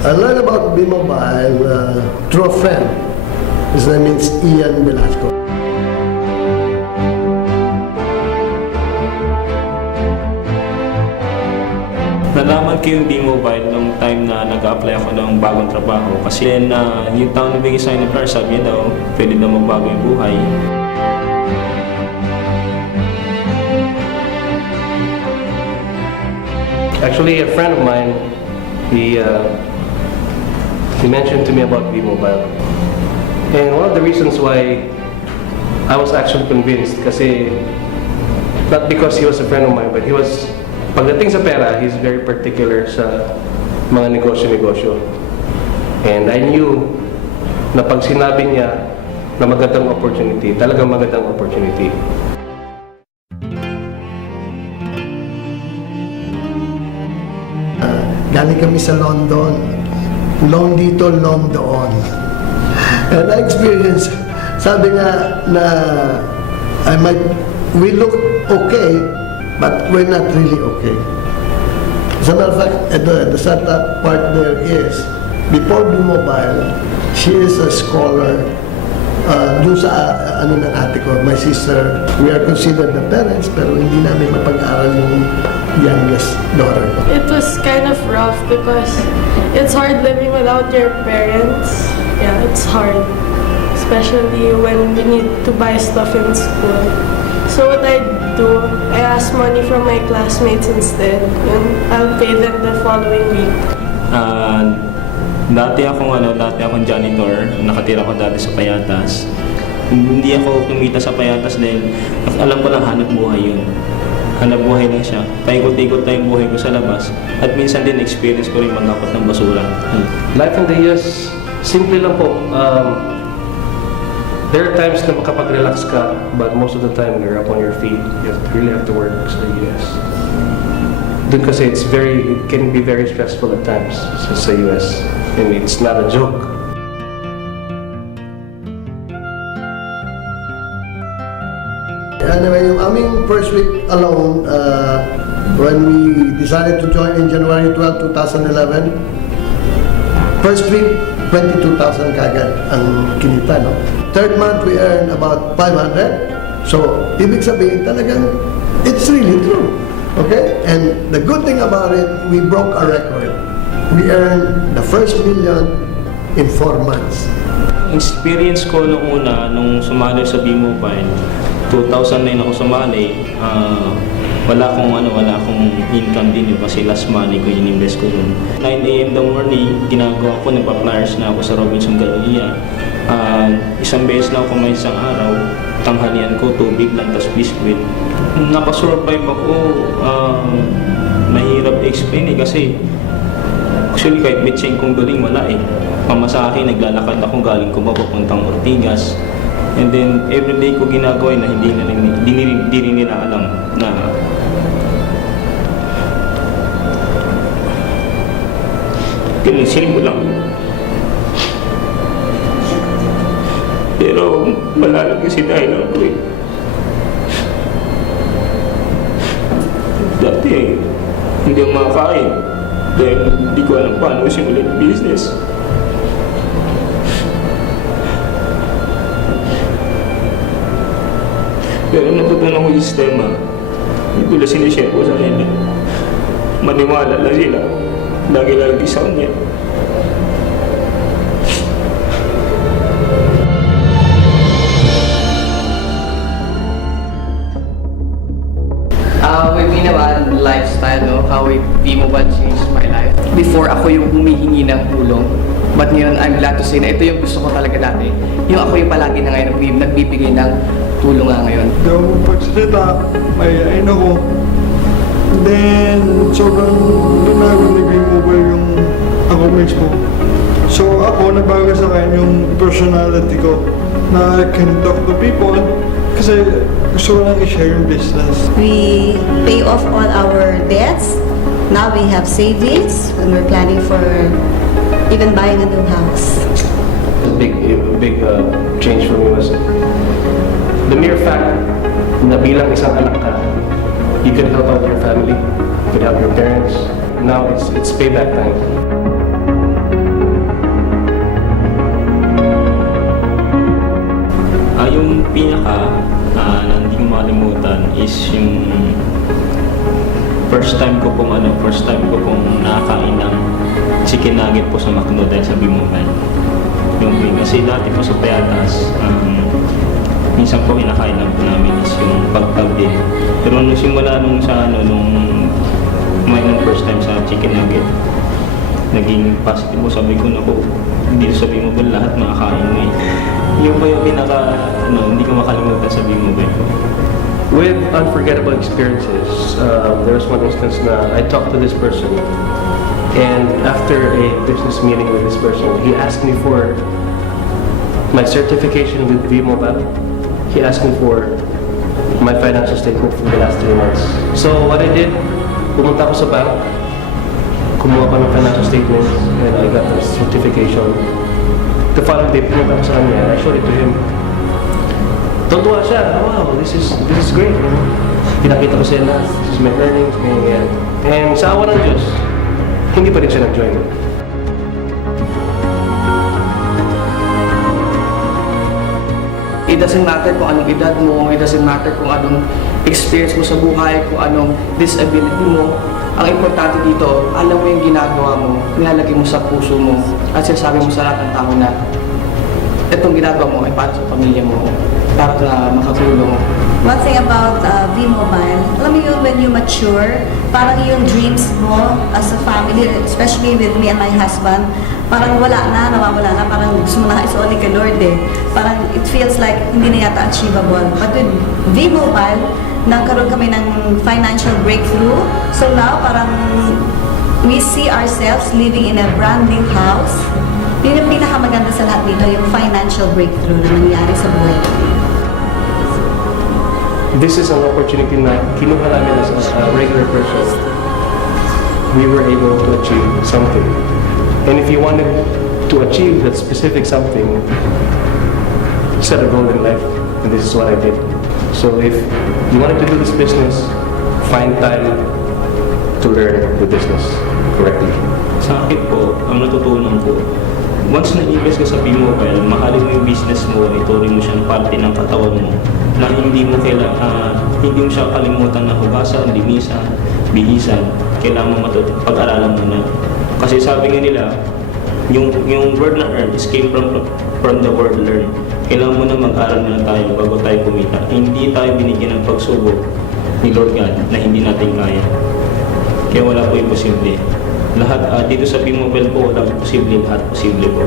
I learned about B-Mobile through a friend. His name is Ian Velasco. Nalaman ko yung B-Mobile nung time na nag-apply ako ng bagong trabaho. Kasi yung tao na bigay sa akin ng car, sabi niya daw, pwede daw magbago yung buhay. Actually, a friend of mine, he mentioned to me about B-Mobile. And one of the reasons why I was actually convinced, kasi not because he was a friend of mine, but he was, pagdating sa pera, he's very particular sa mga negosyo-negosyo. And I knew na pag sinabi niya na magandang opportunity, talagang magandang opportunity. Galing kami sa London. Loan dito, loan doon. And I experienced, sabi nga na we look okay, but we're not really okay. As a matter of fact, the sad part there is, before B-Mobile, she is a scholar. Doon sa ano ng ate ko, my sister, we are considered the parents, pero hindi namin mapag-aral yung youngest daughter. It was kind of rough because it's hard living without your parents. Yeah, it's hard. Especially when you need to buy stuff in school. So what I do, I ask money from my classmates instead. And I'll pay them the following week. Dati akong janitor, nakatira ko dati sa Payatas. Hindi ako kumita sa Payatas dahil alam ko lang hanap buhay yun. Hanap buhay lang siya. Paikot-ikot na yung buhay ko sa labas. At minsan din experience ko rin magkakot ng basura. Life in the US, simple lang po. There are times na makapag-relax ka, but most of the time when you're up on your feet, you really have to work sa US. Dun kasi it can be very stressful at times sa US. And it's not a joke. Anyway, yung aming first week alone, when we decided to join in January 12, 2011, first week, 22,000 kagad ang kinita, no? Third month, we earned about 500. So, ibig sabihin talagang, it's really true. Okay? And the good thing about it, we broke a record. We earned the first million in 4 months. Experience ko nung una, nung sumali sa B-Mobile, 2009 ako sumali, wala akong income din kasi last money ko ininvest ko dun. 9 AM the morning, ginagawa ko, nagpa-flyers na ako sa Robinson Galleria. Isang beses na ako may isang araw, tanghalian ko, tubig lang, tas biscuit. Nakasurvive ako, mahirap i-explain kasi actually kahit bitching kong galing wala eh. Pamasahe, naglalakad ako galing ko papuntang Ortigas. And then everyday ko ginagawa na hindi rin nila alam na kinisin mo lang. Pero wala lang kasi dahil ako eh. Dati hindi ako makakain dahil hindi ko alam paano simulan yung business. Pero natutunan ko yung sistema. Ito lang sinishare ko sa kanila. Maniwala lang sila. Lagi-lagi sa kanya. With B-Mobile lifestyle, no? How B-Mobile changed my life. Before, ako yung humihingi ng tulong. But ngayon, I'm glad to say na ito yung gusto ko talaga dati. Yung ako yung palagi na ngayon nagbibigay ng tulong nga ngayon. Yung pagsalita, mayayain ako. Then, sobrang binago ni B-Mobile yung ako mismo. So ako, nabago sa akin yung personality ko na I can talk to people kasi gusto ko lang i-share yung business. We pay off all our debts. Now we have savings when we're planning for even buying a new house. A big change for me was the mere fact na bilang isang anak ka, you can help out your family, you can help your parents. Now it's payback time. Yung pinaka na hindi ko makalimutan is yung first time ko pong nakakain ng chicken nugget po sa McDo dahil sa B-Mobile. Kasi dati po sa Payatas, minsan po kinakain lang po namin is yung pagpag din. Pero nung simula nung kumain ng first time sa chicken nugget, naging positive po. Sabi ko na po, dito sa B-Mobile lahat makakain mo eh. Yung po yung pinaka, hindi ko makalimutan sa B-Mobile po. With unforgettable experiences, there was one instance na I talked to this person, and after a business meeting with this person, he asked me for my certification with V-Mobile. He asked me for my financial statement for the last 3 months. So what I did, pumunta ako sa bank, kumuha ko ng financial statement, and I got the certification. The following day, pumunta ako sa kanya, and I showed it to him. Tuntua siya, oh, wow, this is great. You know? Pinakita ko siya na, this is my earnings, ganyan. And sa awa ng Diyos, hindi pa rin siya nag-join. It doesn't matter kung anong edad mo, it doesn't matter kung anong experience mo sa buhay, kung anong disability mo. Ang importante dito, alam mo yung ginagawa mo, nilalagay mo sa puso mo, at sinasabi mo sa lahat ng tao na itong ginagawa mo ay para sa pamilya mo, para na makatulong. One thing about V-Mobile, alam mo yun, when you mature, parang yung dreams mo as a family, especially with me and my husband, parang nawawala na, parang gusto mo na, it's only kay Lord eh. Parang it feels like hindi na yata achievable. But with V-Mobile, nagkaroon kami ng financial breakthrough. So now, parang we see ourselves living in a brand new house. Yun yung pinakamaganda sa lahat dito, yung financial breakthrough na nangyari sa buhay namin. This is an opportunity na kinuha namin as a regular person. We were able to achieve something. And if you wanted to achieve that specific something, set a goal in life, and this is what I did. So if you wanted to do this business, find time to learn the business correctly. Sa akin po, ang natutunan ko, once na-invest ka sa B-Mobile, mahalin mo yung business mo, ituloy mo siyang parte ng katawan mo, na hindi mo siya kalimutan na hugasan, linisan, bihisan, kailangan mo pag-aralan mo na. Kasi sabi nga nila, yung word na earn is came from the word learn. Kailangan mo na mag-aral na tayo bago tayo kumita. Hindi tayo binigyan ng pagsubok ni Lord God na hindi natin kaya. Kaya wala po imposible. Lahat dito sa B-Mobile po, wala posible, lahat posible po.